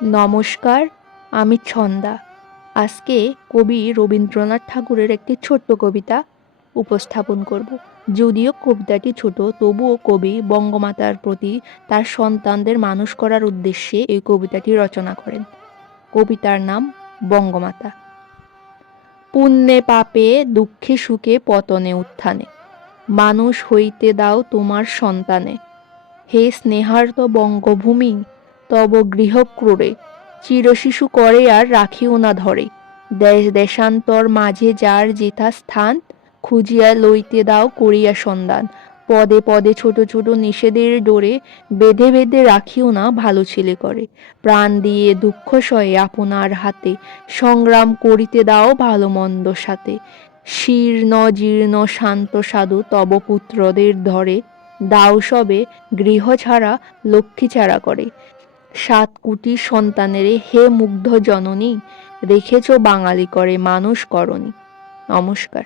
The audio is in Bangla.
নমস্কার, আমি ছন্দা। আজকে কবি রবীন্দ্রনাথ ঠাকুরের একটি ছোট্ট কবিতা উপস্থাপন করব। যদিও কবিতাটি ছোট, তবুও কবি বঙ্গমাতার প্রতি তার সন্তানদের মানুষ করার উদ্দেশ্যে এই কবিতাটি রচনা করেন। কবিতার নাম বঙ্গমাতা। পুণ্যে পাপে দুঃখে সুখে পতনে উত্থানে মানুষ হইতে দাও তোমার সন্তানে। হে স্নেহার্ত বঙ্গভূমি, তব গৃহক্রোড়ে চিরশিশু করে আর রাখিও না ধরে। দেশ দেশান্তর মাঝে যার যেথা স্থান, খুঁজিয়া লইতে দাও করিয়া সন্ধান। পদে পদে ছোট ছোট নিষেধের ডোরে বেঁধে বেঁধে রাখিও না ভালো ছেলে করে। প্রাণ দিয়ে দুঃখ সয়ে আপনার হাতে সংগ্রাম করিতে দাও ভালো মন্দ সাথে। শীর্ণ জীর্ণ শান্ত সাধু তব পুত্রদের ধরে দাও সবে গৃহ ছাড়া লক্ষ্মী ছাড়া করে। ৭ কোটি সন্তানেরে হে মুগ্ধ জননী, রেখেছ বাঙালি করে মানুষ করনি। নমস্কার।